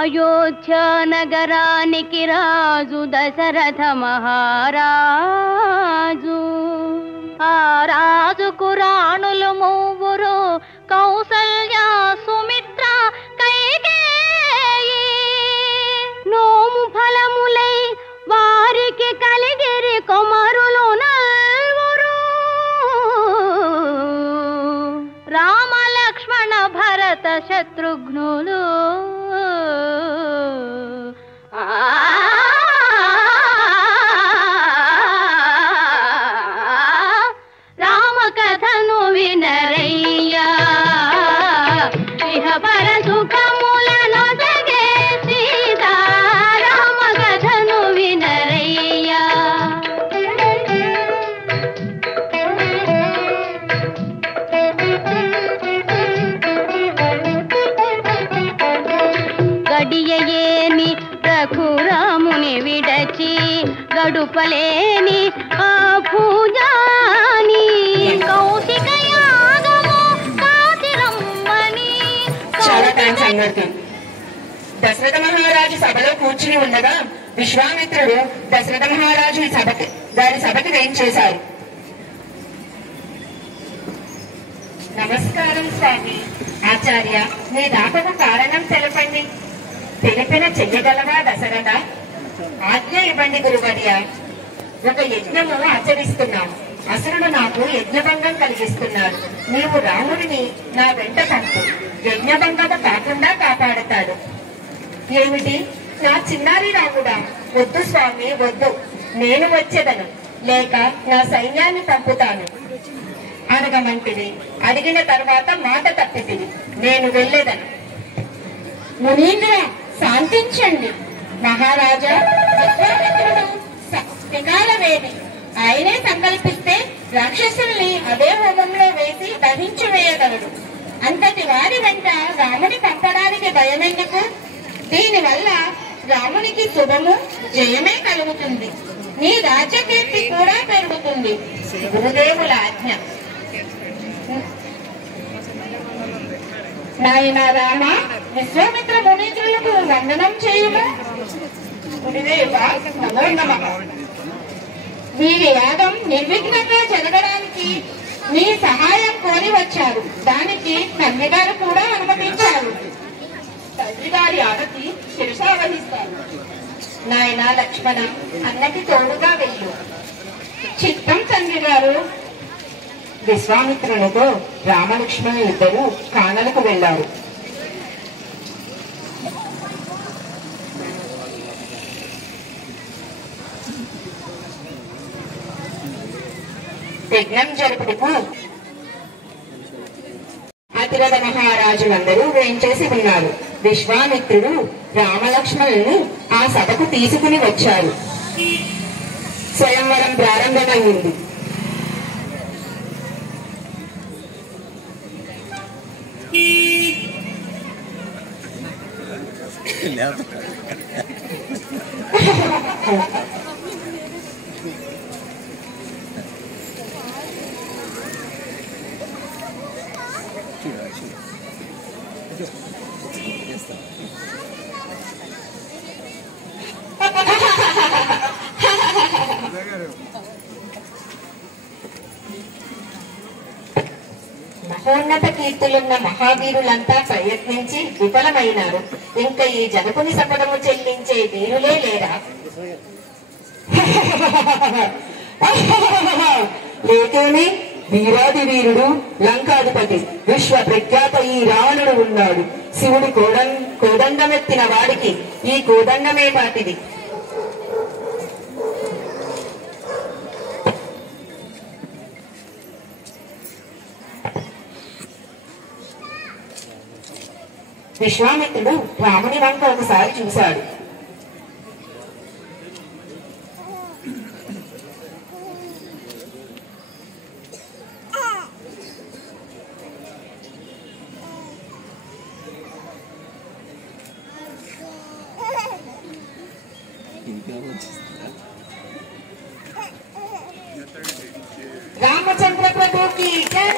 అయోధ్య నగరానికి రాజు దశరథ మహారాజు. ఆ రాజుకు రాణులు మూవురు, కౌసల్య, సుమిత్ర, కైకేయి. నోము ఫలములై వారికి కలిగిరి కొమరులు నల్వురు. రామ లక్ష్మణ భరత శత్రుఘ్నులు. రామ కథను వినరయ్యా, ఇహపర సుఖములను జగే సీతా. రామ కథను వినరయ్యా. గడియయేని రఘురాముని విడచి గడుపలేని ఆ పూజాని. కౌశిక యాగము కాతిరమ్మని. చాలా థ్యాంక్స్ అందరికీ. దశరథ మహారాజు సభలో కూర్చుని ఉండగా విశ్వామిత్రుడు దశరథ మహారాజు గారి సభకి వేయించేశారు. నమస్కారం స్వామి. ఆచార్య, మీ రాకకు కారణం తెలపండి. తెలిపిన చెయ్యగలవా దశరథ? ఆజ్ఞ ఇవ్వండి గురువర్య. ఒక యజ్ఞము ఆచరిస్తున్నాం. అసురుడు నాకు యజ్ఞభంగం కలిగిస్తున్నాడు. నీవు రాముడిని నా వెంట పంపు. యజ్ఞభంగము కాకుండా కాపాడతాడు. ఏమిటి? నా చిన్నారి రాముడా? వద్దు స్వామి, వద్దు. నేను వచ్చేదను, లేక నా సైన్యాన్ని పంపుతాను. అడగమంటివి, అడిగిన తర్వాత మాట తప్పితివి. నేను వెళ్ళేదను. మునీంద్ర, శాంతించండి. మహారాజా, విశ్వామిత్రుడు వికారవేది. ఆయనే సంకల్పిస్తే రాక్షసుల్ని అదే హోమంలో వేసి దహించి వేయగలడు. అంతటి వారి వెంట రాముని పంపడానికి భయమెందుకు? దీనివల్ల రామునికి శుభము, జయమే కలుగుతుంది. నీ రాజ్యకీర్తి కూడా పెరుగుతుంది. గురుదేవుల ఆజ్ఞ. నాయన రామ, విశ్వామిత్ర మునీంద్రులకు వందనం చేయుము. గురుదేవ నమో నమః. వీరి యాగం నిర్విఘ్నంగా జరగడానికి మీ సహాయం కోరి వచ్చారు. దానికి తండ్రిగారు కూడా అనుమతించారు. తండ్రిగారి ఆనతి శిరసావహిస్తారు. నాయన లక్ష్మణ, అన్నకి తోడుగా వెళ్ళు. చిత్తం తండ్రి గారు. విశ్వామిత్రులతో రామలక్ష్మణులు ఇద్దరు కానలకు వెళ్లారు. యజ్ఞం జరుపుటకు అతిరథ మహారాజులందరూ వేంచేసి ఉన్నారు. విశ్వామిత్రుడు రామలక్ష్మణులను ఆ సభకు తీసుకుని వచ్చారు. స్వయంవరం ప్రారంభమైంది. మహోన్నత కీర్తులున్న మహావీరులంతా ప్రయత్నించి విఫలమైనారు. ఇంకా ఈ జనకుని శపథము చెల్లించే వీరులే లేరా? లేకేమి, వీరాది వీరుడు లంకాధిపతి విశ్వ ప్రఖ్యాత ఈ రావణుడు ఉన్నాడు. శివుడు కోదండమెత్తిన వాడికి ఈ కోదండమే పాటిది. విశ్వామిత్రుడు రాముని వంక ఒకసారి చూశాడు. रामचंद्र प्रभु की जय,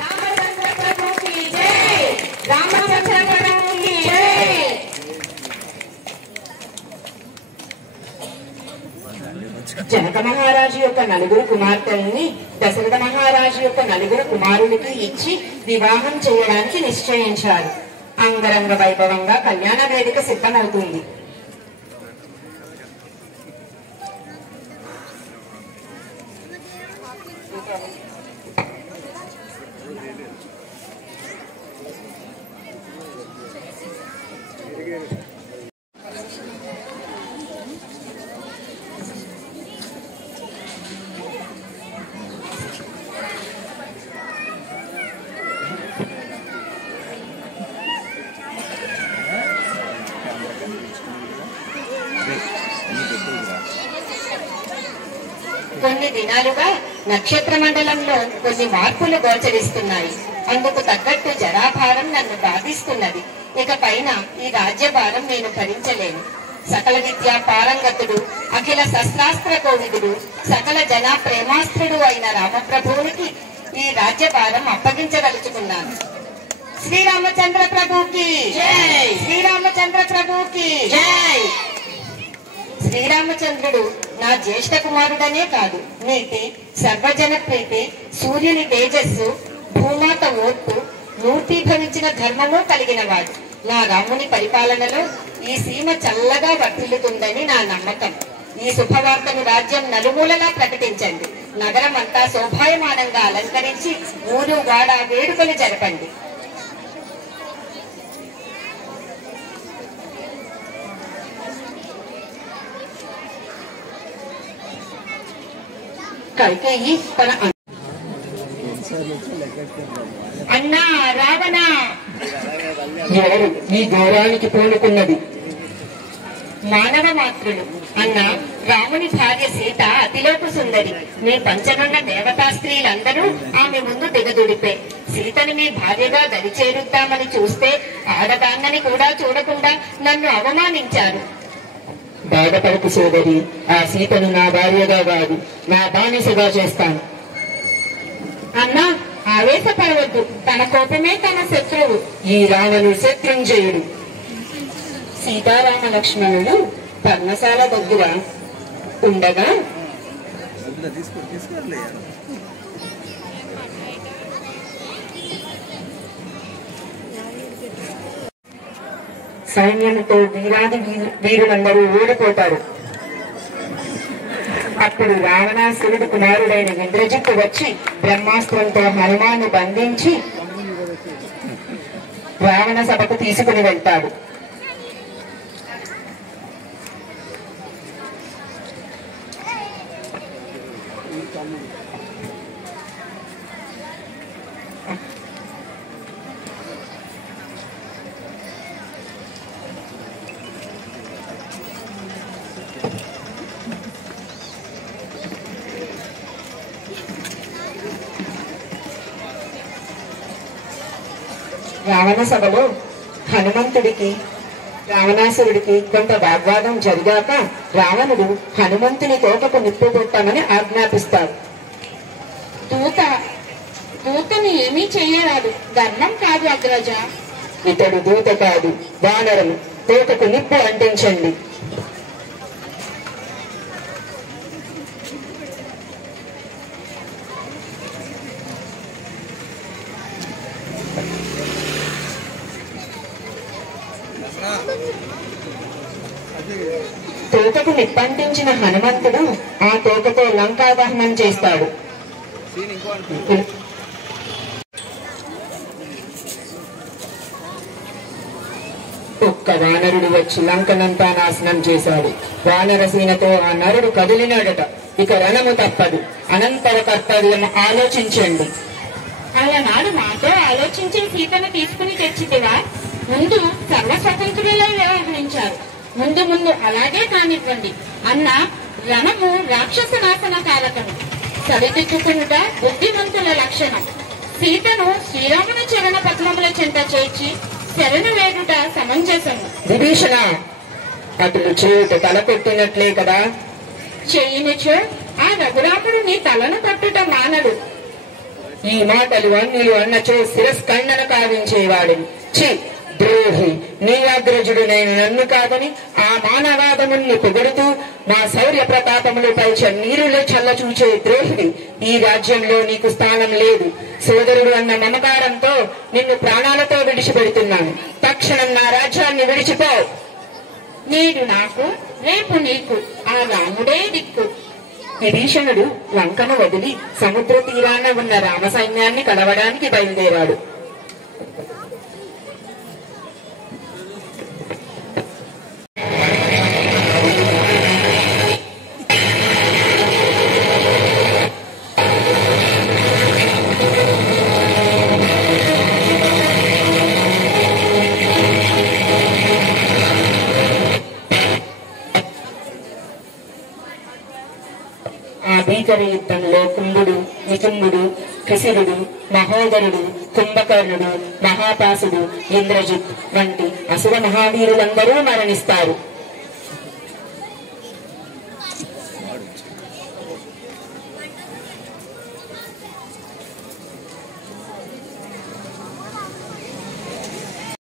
रामचंद्र प्रभु की जय, रामचंद्र प्रभु की जय। మహారాజు యొక్క 4 కుమార్తెల్ని దశరథ మహారాజు యొక్క 4 కుమారులకి ఇచ్చి వివాహం చేయడానికి నిశ్చయించారు. అంగరంగ వైభవంగా కళ్యాణ వేదిక సిద్ధమవుతుంది. కొన్ని దినాలుగా నక్షత్ర మండలంలో కొన్ని మార్పులు గోచరిస్తున్నాయి. అందుకు తగ్గట్టు జరాభారం నన్ను బాధిస్తున్నది. ఇక పైన ఈ రాజ్యభారం నేను భరించలేను. సకల విద్యా పారంగతుడు, అఖిల శస్త్రాస్త్ర కోవిదుడు, సకల జనా ప్రేమాస్త్రుడు అయిన రామప్రభువునికి ఈ రాజ్యభారం అప్పగించదలుచుకున్నాను. శ్రీరామచంద్ర ప్రభుకి జై! శ్రీరామచంద్ర ప్రభుకి జై! శ్రీరామచంద్రుడు నా జ్యేష్ఠ కుమారుడనే కాదు, నీతి, సర్వజన ప్రీతి, సూర్యుని తేజస్సు, భూమాత ఓర్పు, మూర్తీభవించిన ధర్మము కలిగిన వాడు. నా రాముని పరిపాలనలో ఈ సీమ చల్లగా వర్ధిల్లుతుందని నా నమ్మకం. ఈ శుభవార్తను రాజ్యం నలుమూలలా ప్రకటించండి. నగరం అంతా శోభాయమానంగా అలంకరించి ఊరు వాడ వేడుకలు జరపండి. కైకేయి తన అన్నా రావణ ఎవరు ఈ ఘోరానికి పూనుకున్నది? మానవ మాత్రులు. అన్నా, రాముని భార్య సీత అతిలోక సుందరి. మీ పంచనున్న దేవతా స్త్రీలందరూ ఆమె ముందు దిగదుడిపే. సీతని మీ భార్యగా దరిచేరుద్దామని చూస్తే ఆడదాన్నని కూడా చూడకుండా నన్ను అవమానించారు. బాధపడకు సోదరి, ఆ సీతను నా భార్యగా కాదు, నా బానిసగా చేస్తాను. అన్నా, ఆవేశపడవద్దు. తన కోపమే తన శత్రువు. ఈ రావణుడు శత్రుంజయుడు. సీతారామ లక్ష్మణుడు పర్ణశాల దగ్గర ఉండగా సైన్యంతో వీరాది వీరులందరూ ఓడిపోతారు. అప్పుడు రావణాసురుడు కుమారుడైన ఇంద్రజిత్తు వచ్చి బ్రహ్మాస్త్రంతో హనుమాను బంధించి రావణ సభకు తీసుకుని వెళ్తాడు. రావణ సభలో హనుమంతుడికి రావణాసురుడికి కొంత వాగ్వాదం జరిగాక రావణుడు హనుమంతుని తోకకు నిప్పు పెట్టమని ఆజ్ఞాపిస్తాడు. దూతని ఏమీ చెయ్యరాదు, ధర్మం కాదు అగ్రజ. ఇతడు దూత కాదు, వానరము. తోకకు నిప్పు అంటించండి. తోకకు నిప్పంటించిన హనుమంతుడు ఆ తోకతో లంకా దహనం చేస్తాడు. ఒక్క వానరుడు వచ్చి లంకనంతా నాశనం చేశాడు. వానరసేనతో ఆ నరుడు కదిలినాడట. ఇక రణము తప్పదు. అనంతర కర్తవ్యం ఆలోచించండి. అలనాడు మాతో ఆలోచించే సీతను తీసుకుని తెచ్చితివా? ముందు సర్వస్వతంత్రులై వ్యవహరించారు. ముందు అలాగే కానివ్వండి. అన్న, రణము రాక్షస నాశన కారకము. సరిదిద్దుకునుట బుద్ధిమంతుల లక్షణం. సీతను శ్రీరాముని చరణ పద్మముల చెంత చేర్చి శరణు వేడుట సమంజసము. విభీషణ, అతడు చేయుట తల పెట్టినట్లే కదా? చెయ్యినిచో ఆ రఘురాముడు నీ తలను కట్టుట మానడు. ఈ మాటలు అన్నిలు అన్నచో శిరస్కండన కావించేవాడిని. ఛీ, ద్రోహి, నీ అగ్రజుడు నేను నన్ను కాదని ఆ మానవాదముల్ని పొగుడుతూ మా శౌర్య ప్రతాపములపై నీరులే చల్ల చూచే ద్రోహిడి, ఈ రాజ్యంలో నీకు స్థానం లేదు. సోదరుడు అన్న మమకారంతో నిన్ను ప్రాణాలతో విడిచిపెడుతున్నాను. తక్షణం నా రాజ్యాన్ని విడిచిపో. నేడు నాకు, రేపు నీకు, ఆ రాముడే దిక్కు. విభీషణుడు లంకను వదిలి సముద్ర తీరాన ఉన్న రామ సైన్యాన్ని కలవడానికి బయలుదేరాడు. భీకర యుద్ధంలో కుంభుడు, నికుంభుడు, కసిరుడు, మహోదరుడు, కుంభకర్ణుడు, మహాపాసుడు, ఇంద్రజిత్ వంటి అసుర మహావీరులందరూ మరణిస్తారు.